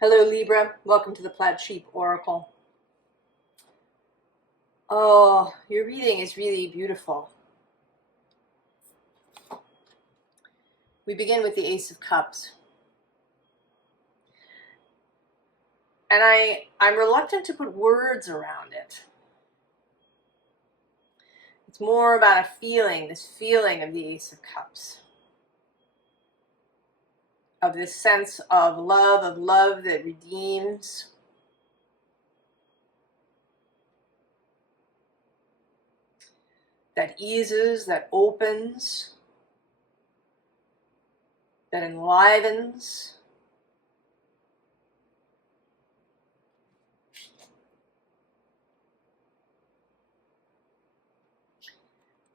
Hello Libra, welcome to the Plaid Sheep Oracle. Oh, your reading is really beautiful. We begin with the Ace of Cups. And I'm reluctant to put words around it. It's more about a feeling, this feeling of the Ace of Cups. Of this sense of love that redeems. That eases, that opens, that enlivens.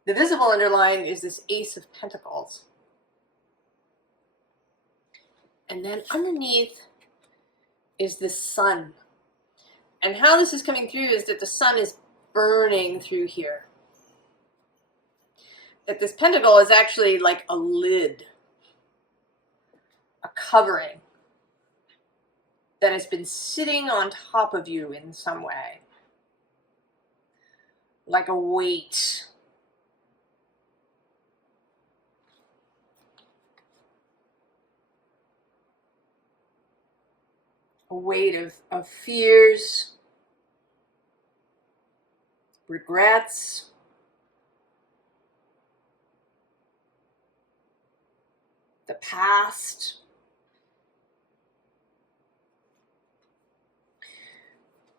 The visible underline is this Ace of Pentacles. And then underneath is the sun. And how this is coming through is that the sun is burning through here. That this pentacle is actually like a lid, a covering that has been sitting on top of you in some way. Like a weight. A weight of fears, regrets, the past.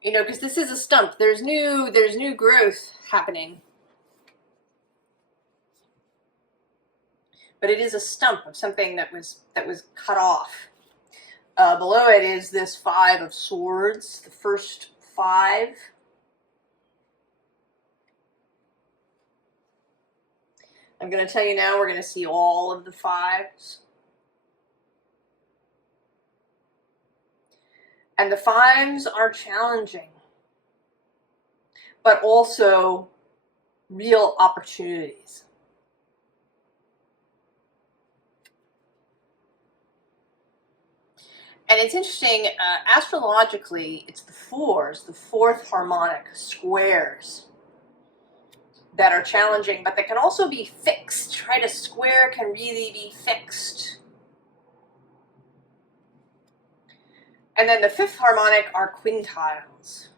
You know, because this is a stump. There's new growth happening. But it is a stump of something that was cut off. Below it is this Five of Swords, the first five. I'm going to tell you now, we're going to see all of the fives. And the fives are challenging, but also real opportunities. And it's interesting, astrologically, it's the fours, the fourth harmonic squares that are challenging, but they can also be fixed, right? A square can really be fixed. And then the fifth harmonic are quintiles.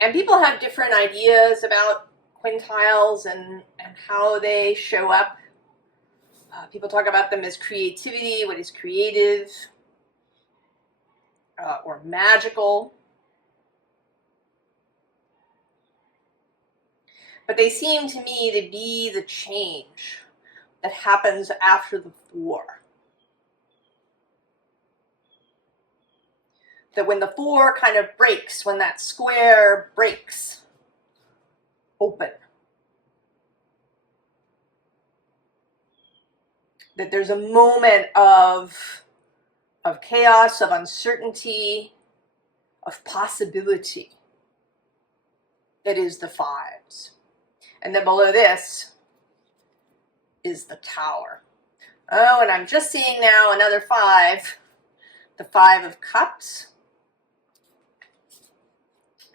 And people have different ideas about quintiles and how they show up. People talk about them as creativity, what is creative, or magical. But they seem to me to be the change that happens after the four. That when the four kind of breaks, when that square breaks open, that there's a moment of chaos, of uncertainty, of possibility. That is the fives. And then below this is the Tower. Oh, and I'm just seeing now another five, the Five of Cups.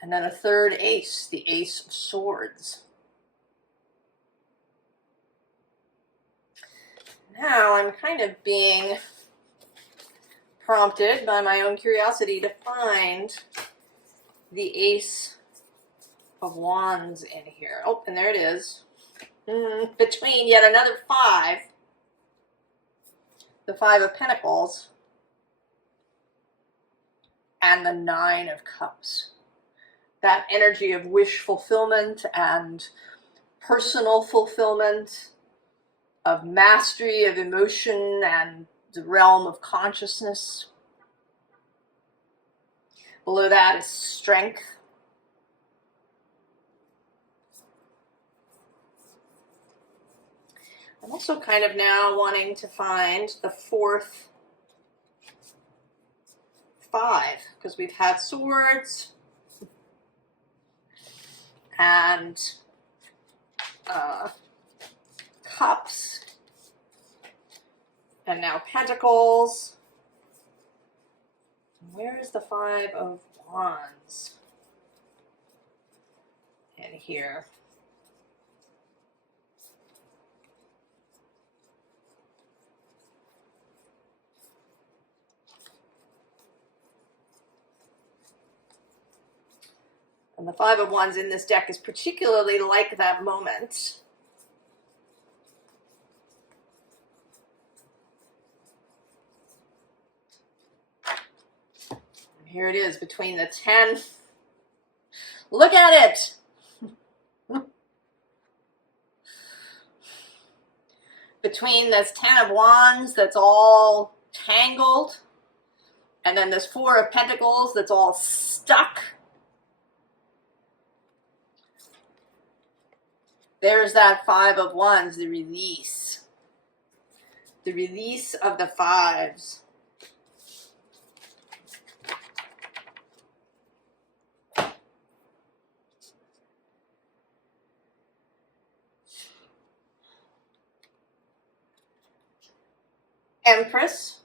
And then a third ace, the Ace of Swords. Now I'm kind of being prompted by my own curiosity to find the Ace of Wands in here. Oh, and there it is. Between yet another five, the Five of Pentacles, and the Nine of Cups. That energy of wish fulfillment and personal fulfillment, of mastery of emotion and the realm of consciousness. Below that is strength. I'm also kind of now wanting to find the fourth five, because we've had swords and cups, and now pentacles, Where is the Five of Wands? And here. And the Five of Wands in this deck is particularly like that moment. And here it is between the 10. Look at it! Between this 10 of Wands that's all tangled, and then this 4 of Pentacles that's all stuck. There's that Five of Wands, the release. The release of the fives. Empress.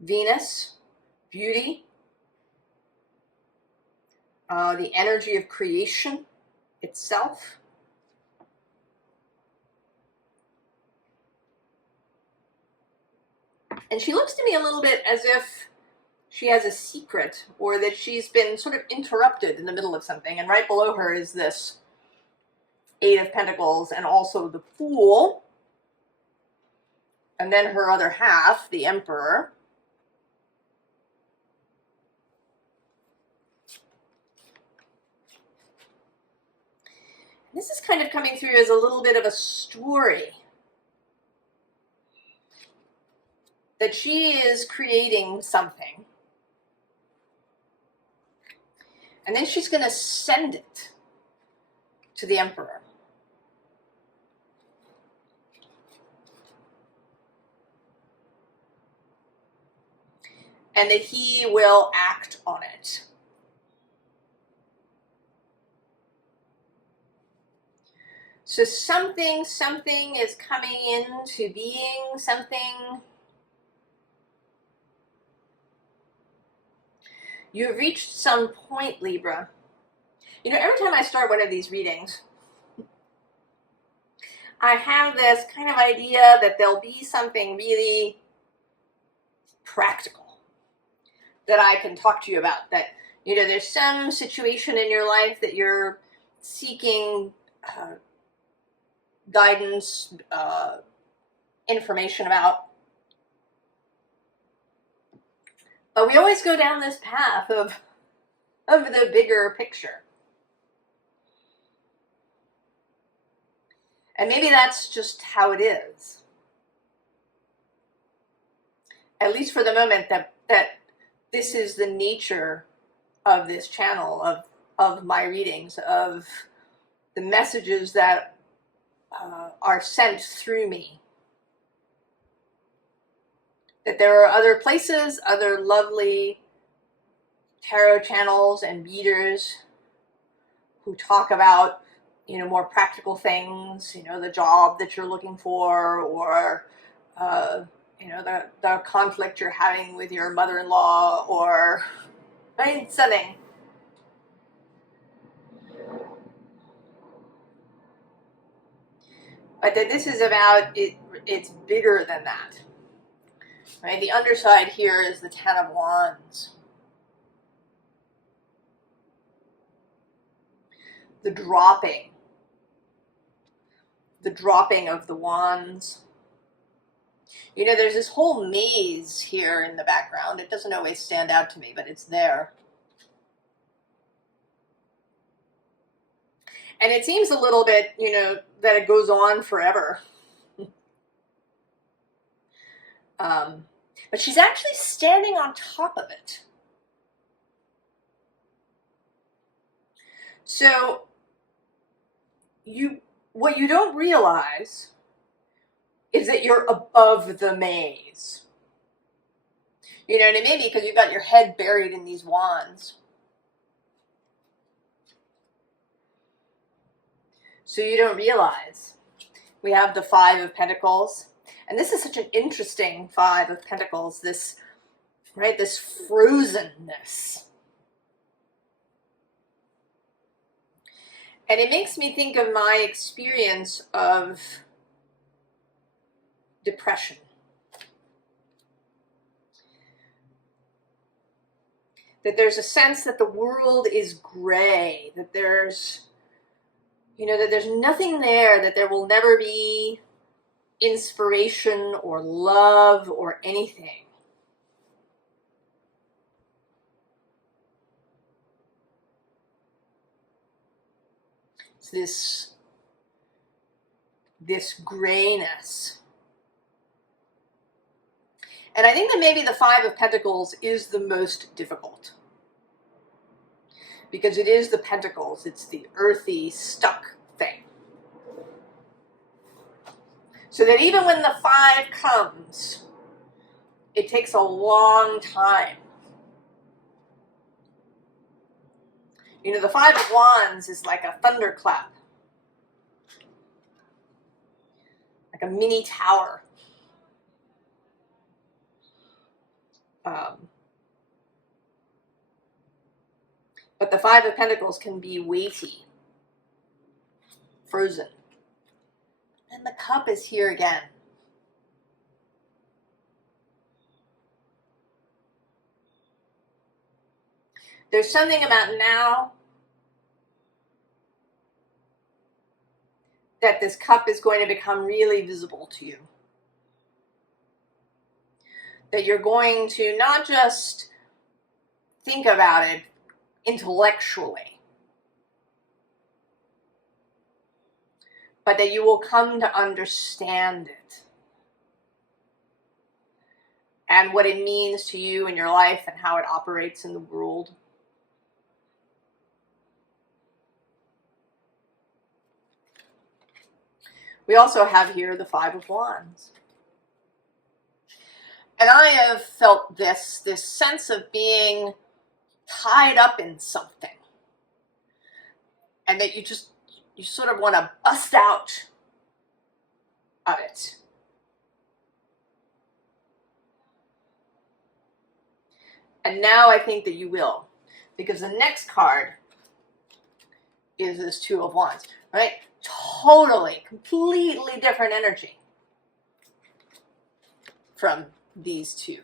Venus, beauty, the energy of creation itself. And she looks to me a little bit as if she has a secret, or that she's been sort of interrupted in the middle of something. And right below her is this 8 of Pentacles and also the Fool. And then her other half, the Emperor. This is kind of coming through as a little bit of a story. That she is creating something. And then she's going to send it to the Emperor. And that he will act on it. So something is coming into being, something. You've reached some point, Libra. You know, every time I start one of these readings, I have this kind of idea that there'll be something really practical that I can talk to you about. That, you know, there's some situation in your life that you're seeking guidance, information about. But we always go down this path of the bigger picture. And maybe that's just how it is. At least for the moment, that this is the nature of this channel, of my readings, of the messages that are sent through me. That there are other places, other lovely tarot channels and readers who talk about, you know, more practical things, you know, the job that you're looking for, or, you know, the conflict you're having with your mother-in-law, or, right, something. But that this is about, it's bigger than that. Right? The underside here is the 10 of Wands. The dropping of the wands. You know, there's this whole maze here in the background. It doesn't always stand out to me, but it's there. And it seems a little bit, you know, that it goes on forever. But she's actually standing on top of it. So what you don't realize is that you're above the maze. You know what I mean? Because you've got your head buried in these wands. So you don't realize we have the Five of Pentacles. And this is such an interesting Five of Pentacles, this, right, this frozenness. And it makes me think of my experience of depression. That there's a sense that the world is gray, that there's, that there's nothing there, that there will never be inspiration or love or anything. It's this grayness. And I think that maybe the Five of Pentacles is the most difficult. Because it is the pentacles, it's the earthy, stuck thing. So that even when the Five comes, it takes a long time. The Five of Wands is like a thunderclap. Like a mini tower. But the Five of Pentacles can be weighty, frozen. And the Cup is here again. There's something about now that this Cup is going to become really visible to you. That you're going to not just think about it intellectually, but that you will come to understand it and what it means to you in your life and how it operates in the world. We also have here the Five of Wands. And I have felt this sense of being tied up in something. And that you sort of want to bust out of it. And now I think that you will. Because the next card is this Two of Wands, right? Totally, completely different energy from these two.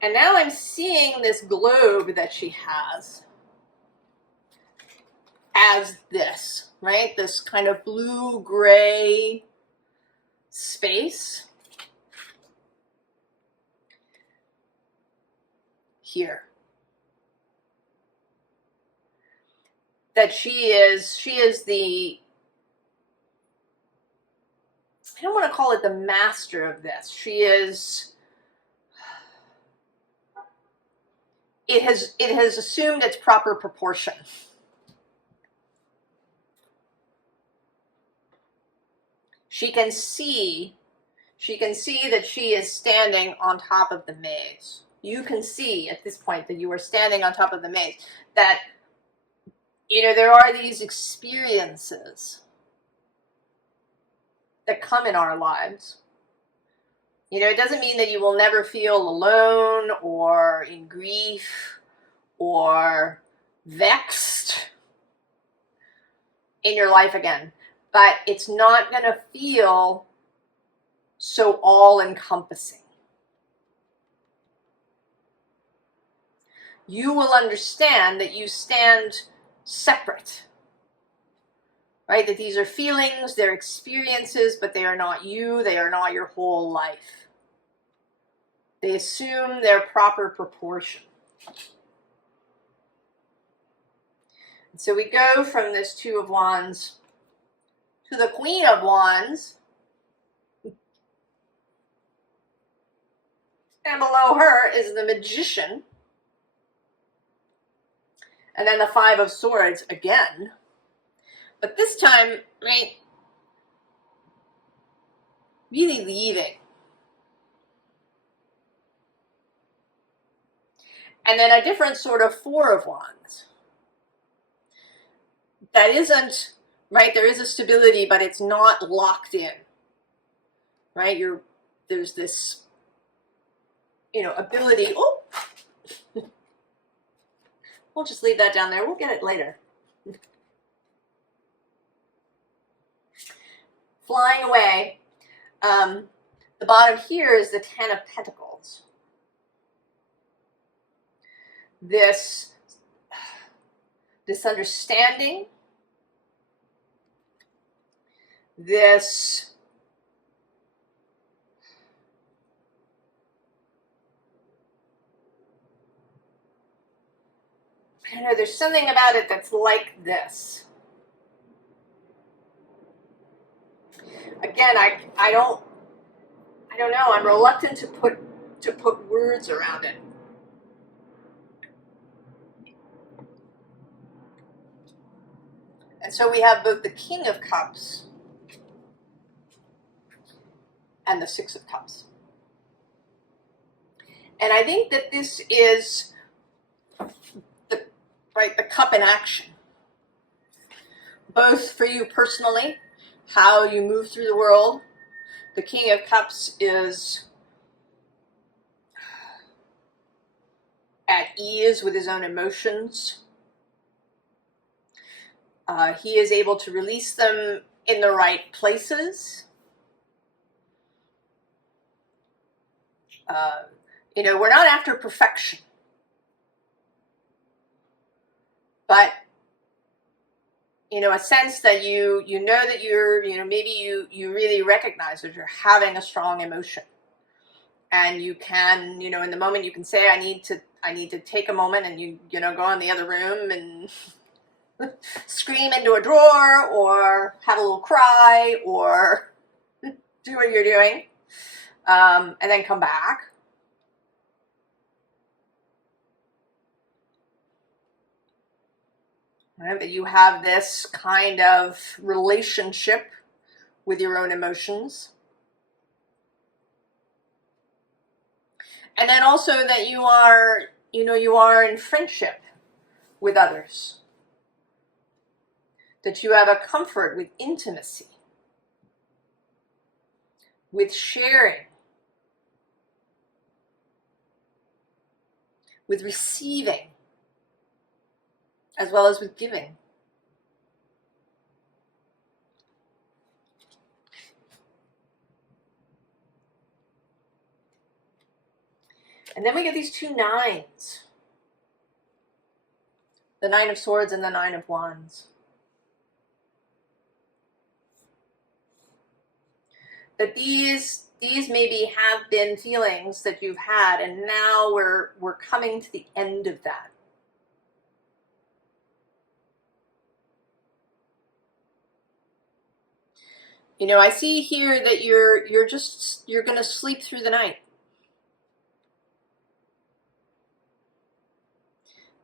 And now I'm seeing this globe that she has as this, right? This kind of blue-gray space here. That she is the, I don't want to call it the master of this. She is, it has assumed its proper proportion. She can see that she is standing on top of the maze. You can see at this point that you are standing on top of the maze. That, there are these experiences that come in our lives. It doesn't mean that you will never feel alone or in grief or vexed in your life again. But it's not going to feel so all-encompassing. You will understand that you stand separate. Right? That these are feelings, they're experiences, but they are not you, they are not your whole life. They assume their proper proportion. And so we go from this Two of Wands to the Queen of Wands. And below her is the Magician. And then the Five of Swords again. But this time, right, really leaving. And then a different sort of Four of Wands. That isn't, right, there is a stability, but it's not locked in, right? There's this, ability. Oh, we'll just leave that down there. We'll get it later. Flying away. The bottom here is the Ten of Pentacles. This understanding, this I don't know, there's something about it that's like this. Again, I don't know. I'm reluctant to put words around it. And so we have both the King of Cups and the Six of Cups. And I think that this is the cup in action. Both for you personally, how you move through the world. The King of Cups is at ease with his own emotions. He is able to release them in the right places. We're not after perfection. But, a sense that you know that you're, maybe you really recognize that you're having a strong emotion. And you can, in the moment you can say, I need to take a moment, and you go in the other room and scream into a drawer or have a little cry or do what you're doing, and then come back. Right? That you have this kind of relationship with your own emotions. And then also that you are in friendship with others. That you have a comfort with intimacy, with sharing, with receiving, as well as with giving. And then we get these two nines. The Nine of Swords and the Nine of Wands. That these maybe have been feelings that you've had, and now we're coming to the end of that. I see here that you're going to sleep through the night.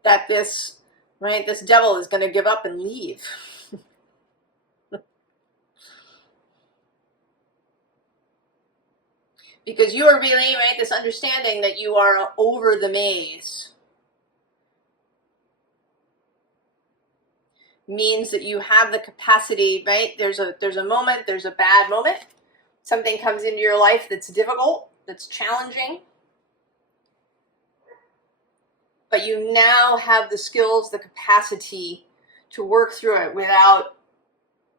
That this devil is going to give up and leave. Because you are really, this understanding that you are over the maze means that you have the capacity, There's a moment, there's a bad moment. Something comes into your life that's difficult, that's challenging. But you now have the skills, the capacity to work through it without,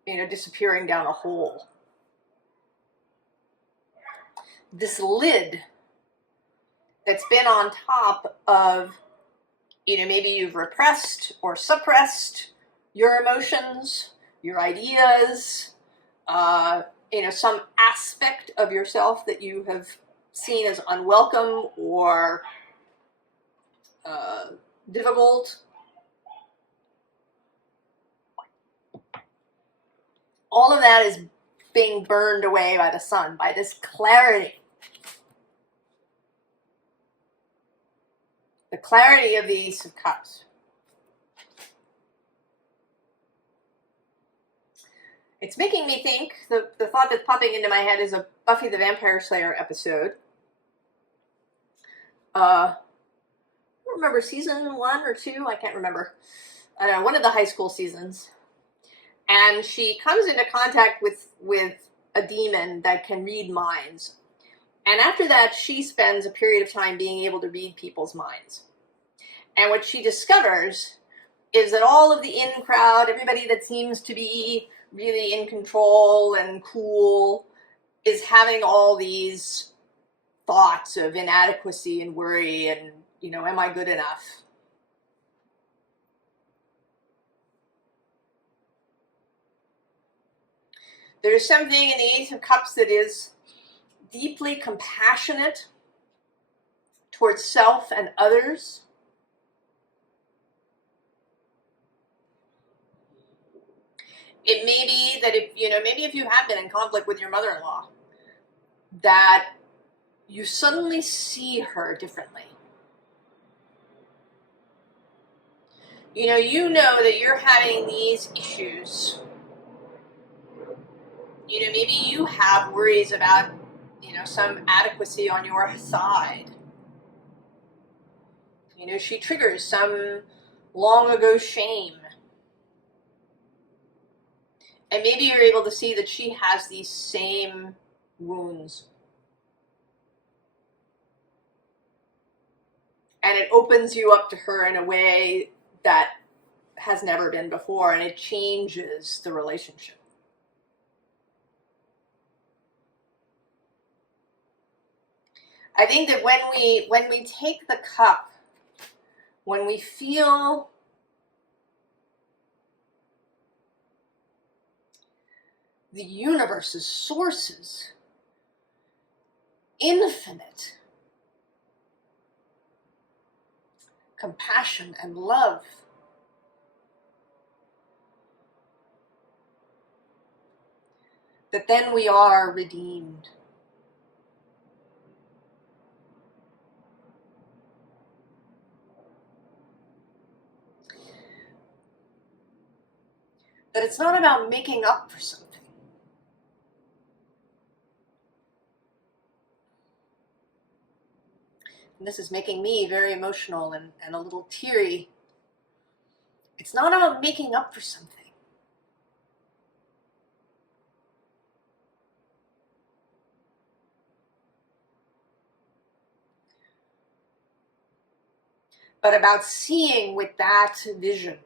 disappearing down a hole. This lid that's been on top of, maybe you've repressed or suppressed your emotions, your ideas, some aspect of yourself that you have seen as unwelcome or difficult. All of that is being burned away by the sun, by this clarity. The clarity of the Ace of Cups. It's making me think, the thought that's popping into my head is a Buffy the Vampire Slayer episode. don't remember, season 1 or 2, I can't remember. I don't know, one of the high school seasons. And she comes into contact with a demon that can read minds. And after that, she spends a period of time being able to read people's minds. And what she discovers is that all of the in crowd, everybody that seems to be really in control and cool, is having all these thoughts of inadequacy and worry and, you know, am I good enough? There's something in the Ace of Cups that is deeply compassionate towards self and others. It may be that maybe if you have been in conflict with your mother-in-law, that you suddenly see her differently. You know that you're having these issues. Maybe you have worries about, some adequacy on your side. She triggers some long ago shame. And maybe you're able to see that she has these same wounds. And it opens you up to her in a way that has never been before, and it changes the relationship. I think that when we take the cup, when we feel the universe's sources, infinite compassion and love, that then we are redeemed. That it's not about making up for something. And this is making me very emotional and a little teary. It's not about making up for something. But about seeing with that vision.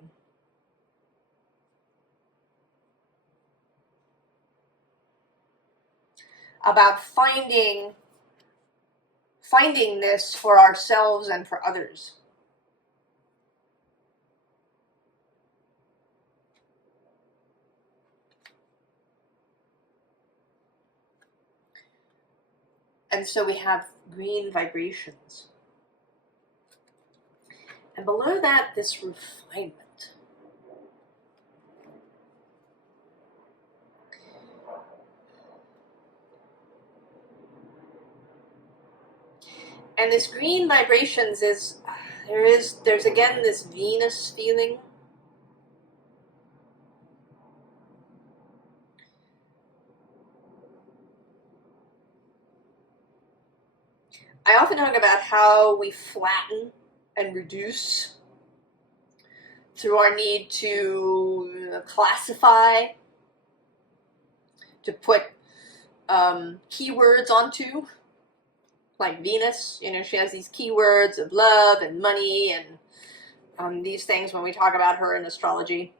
About finding this for ourselves and for others. And so we have green vibrations. And below that, this refinement. And this green vibrations there's again this Venus feeling. I often talk about how we flatten and reduce through our need to classify, to put keywords onto. Like Venus, she has these keywords of love and money and these things when we talk about her in astrology.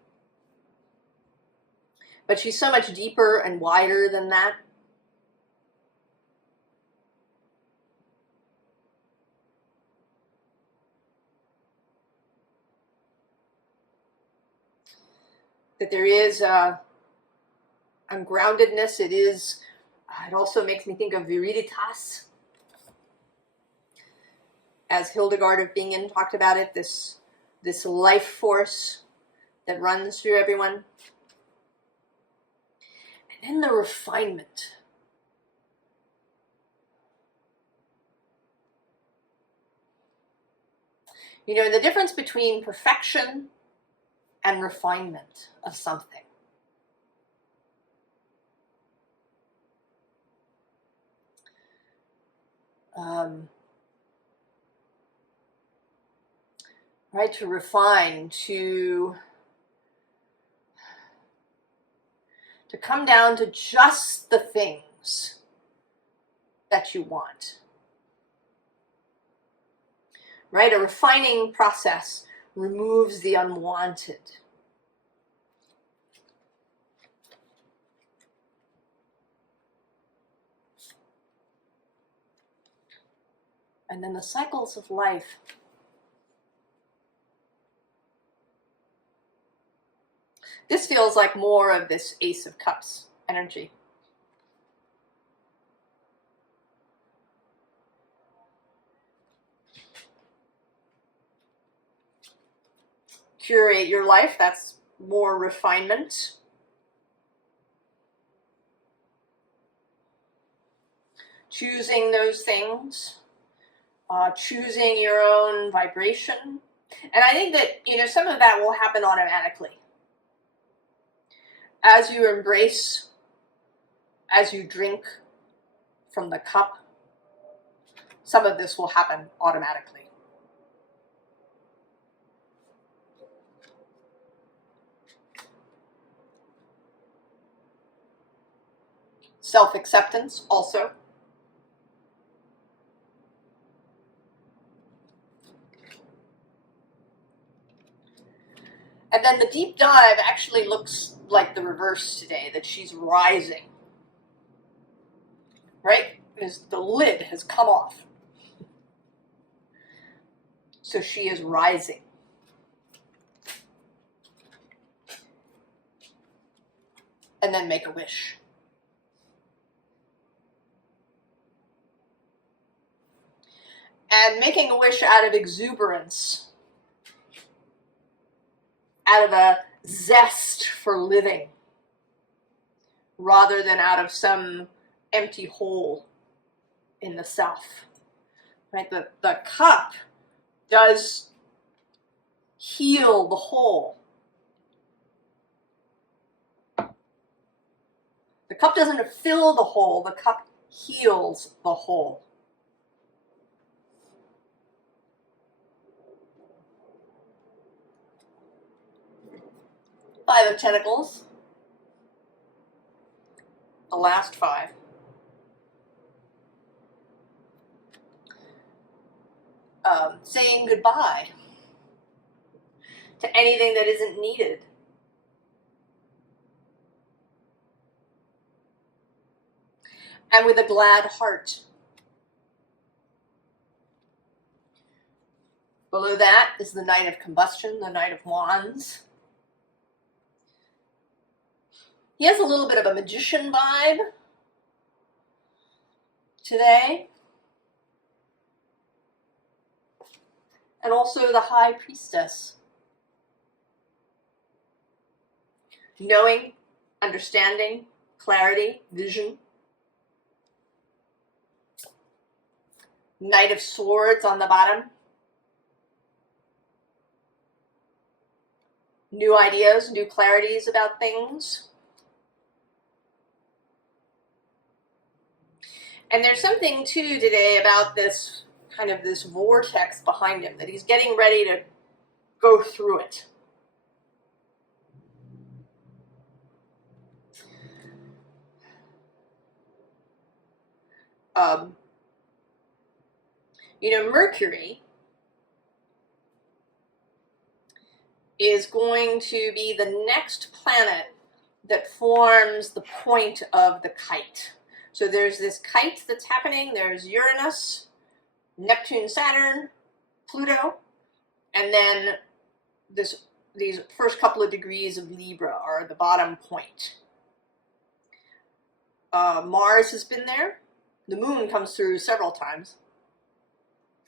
But she's so much deeper and wider than that. That there is ungroundedness. It also makes me think of viriditas. As Hildegard of Bingen talked about it, this life force that runs through everyone. And then the refinement. The difference between perfection and refinement of something. right? To refine, to come down to just the things that you want, right? A refining process removes the unwanted. And then the cycles of life. This feels like more of this Ace of Cups energy. Curate your life, that's more refinement. Choosing those things, choosing your own vibration. And I think that, some of that will happen automatically. As you embrace, as you drink from the cup, some of this will happen automatically. Self-acceptance also. And then the deep dive actually looks like the reverse today, that she's rising. Right? Because the lid has come off. So she is rising. And then make a wish. And making a wish out of exuberance, out of a zest for living, rather than out of some empty hole in the self. Right? The cup does heal the hole. The cup doesn't fill the hole, the cup heals the hole. Five of Pentacles. The last five. Saying goodbye to anything that isn't needed. And with a glad heart. Below that is the Knight of Combustion, the Knight of Wands. He has a little bit of a magician vibe today. And also the High Priestess. Knowing, understanding, clarity, vision. Knight of Swords on the bottom. New ideas, new clarities about things. And there's something too today about this kind of this vortex behind him, that he's getting ready to go through it. Mercury is going to be the next planet that forms the point of the kite. So there's this kite that's happening. There's Uranus, Neptune, Saturn, Pluto, and then these first couple of degrees of Libra are the bottom point. Mars has been there. The moon comes through several times.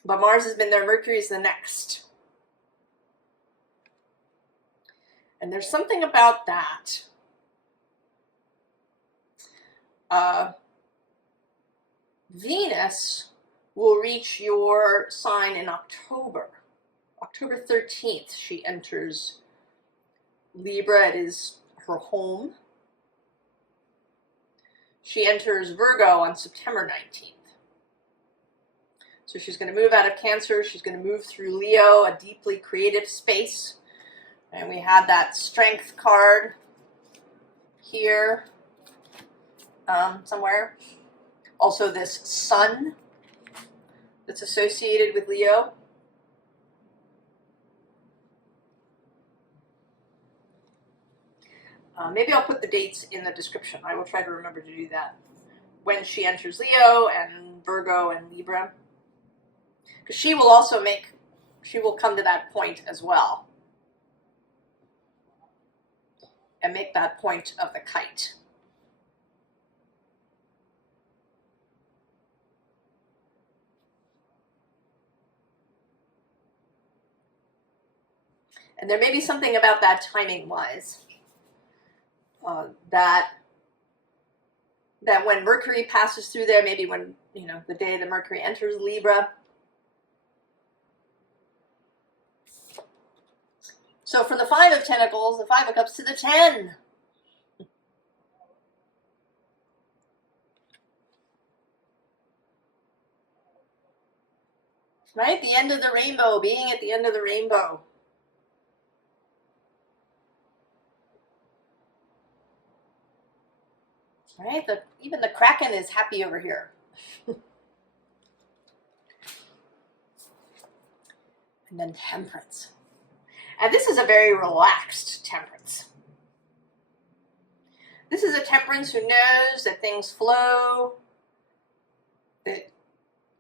But Mars has been there. Mercury is the next. And there's something about that. Venus will reach your sign in October. October 13th, she enters Libra. It is her home. She enters Virgo on September 19th. So she's going to move out of Cancer. She's going to move through Leo, a deeply creative space. And we have that Strength card here somewhere. Also this Sun that's associated with Leo. Maybe I'll put the dates in the description. I will try to remember to do that. When she enters Leo and Virgo and Libra. Because she will also she will come to that point as well. And make that point of the kite. And there may be something about that timing-wise. That when Mercury passes through there, maybe when, you know, the day that Mercury enters Libra. So from the 5 of Pentacles, the 5 of Cups to the 10. Right? The end of the rainbow, being at the end of the rainbow. Right? Even the Kraken is happy over here. And then Temperance. And this is a very relaxed Temperance. This is a Temperance who knows that things flow, that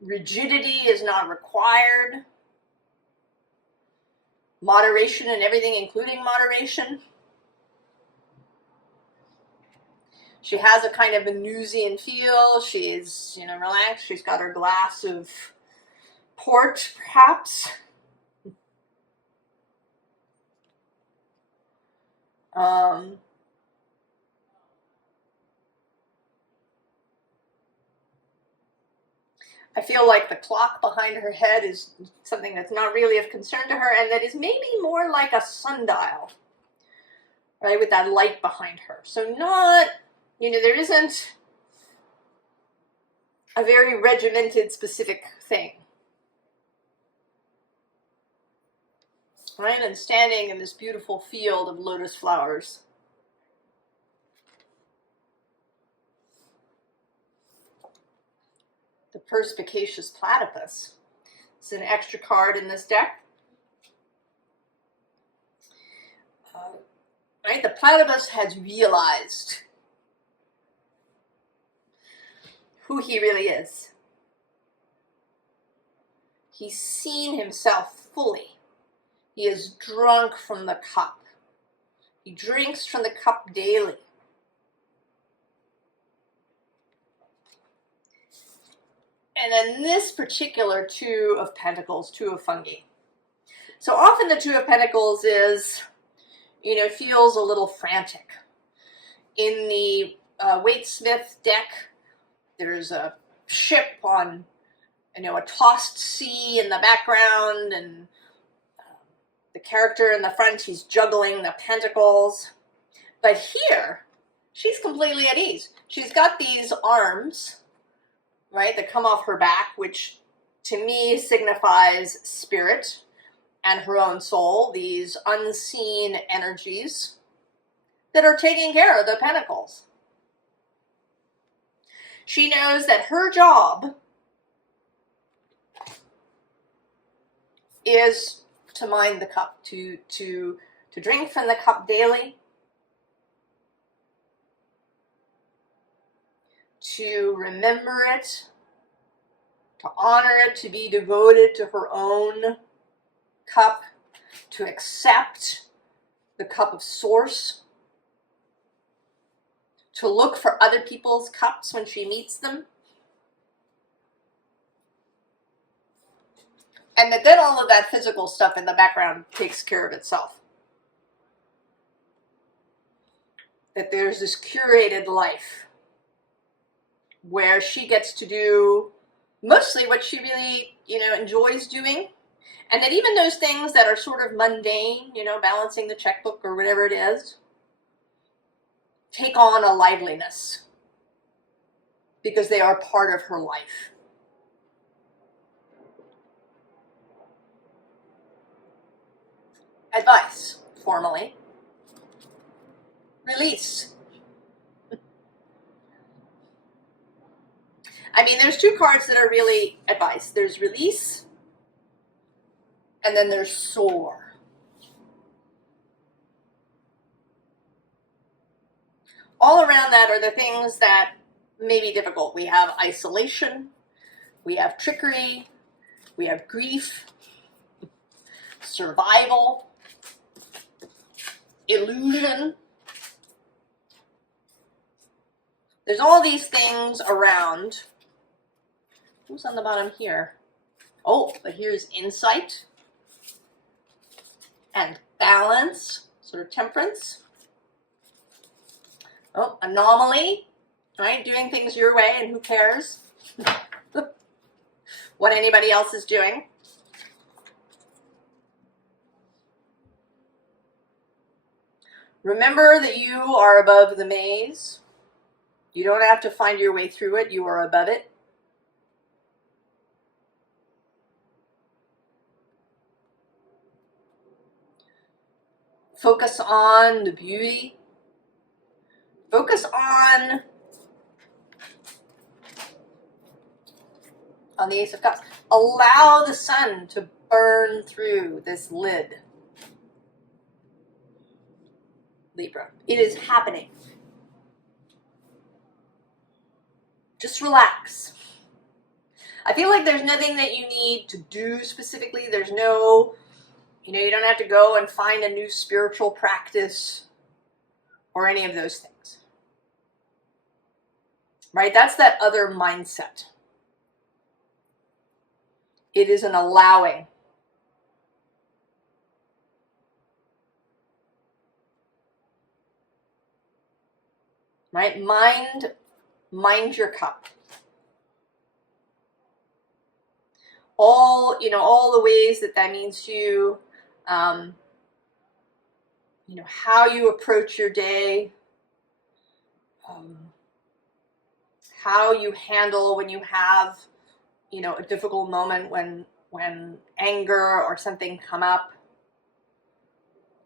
rigidity is not required, moderation in everything, including moderation. She has a kind of Venusian feel. She's, you know, relaxed. She's got her glass of port, perhaps. I feel like the clock behind her head is something that's not really of concern to her, and that is maybe more like a sundial, right, with that light behind her. So not, you know, there isn't a very regimented specific thing. Right, and standing in this beautiful field of lotus flowers. The Perspicacious Platypus. It's an extra card in this deck. Right, the platypus has realized who he really is. He's seen himself fully. He is drunk from the cup. He drinks from the cup daily. And then this particular 2 of Pentacles, 2 of Fungi. So often the 2 of Pentacles is, you know, feels a little frantic. In the Waite-Smith deck, there's a ship on, you know, a tossed sea in the background, and the character in the front, he's juggling the pentacles. But here, she's completely at ease. She's got these arms, right, that come off her back, which to me signifies spirit and her own soul, these unseen energies that are taking care of the pentacles. She knows that her job is to mind the cup, to drink from the cup daily, to remember it, to honor it, to be devoted to her own cup, to accept the cup of source, to look for other people's cups when she meets them. And that then all of that physical stuff in the background takes care of itself. That there's this curated life where she gets to do mostly what she really, you know, enjoys doing. And that even those things that are sort of mundane, you know, balancing the checkbook or whatever it is, take on a liveliness because they are part of her life. formally. Release. I mean, there's two cards that are really advice. There's release, and then there's soar. All around that are the things that may be difficult. We have isolation, we have trickery, we have grief, survival, illusion. There's all these things around. Who's on the bottom here? Oh, but here's insight and balance, sort of temperance. Oh, anomaly, right? Doing things your way, and who cares what anybody else is doing. Remember that you are above the maze. You don't have to find your way through it. You are above it. Focus on the beauty. Focus on the Ace of Cups. Allow the sun to burn through this lid. Libra. It is happening. Just relax. I feel like there's nothing that you need to do specifically. There's no, you don't have to go and find a new spiritual practice or any of those things. Right? That's that other mindset. It is an allowing. Right? Mind your cup. All the ways that means to you, how you approach your day, how you handle when you have, a difficult moment, when anger or something come up.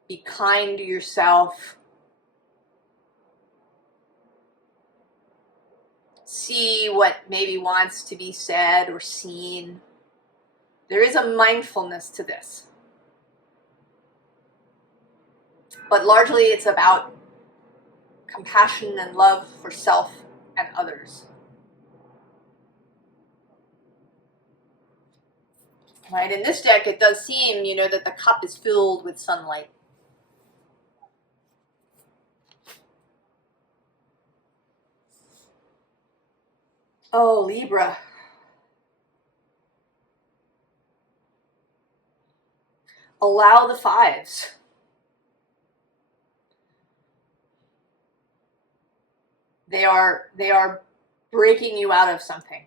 Be kind to yourself. See what maybe wants to be said or seen. There is a mindfulness to this. But largely it's about compassion and love for self and others. Right? In this deck, it does seem, that the cup is filled with sunlight. Oh, Libra. Allow the fives. They are breaking you out of something.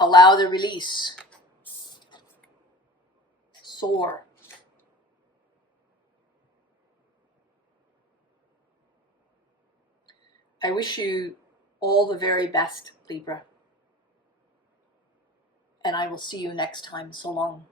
Allow the release. Soar. I wish you all the very best, Libra. And I will see you next time. So long.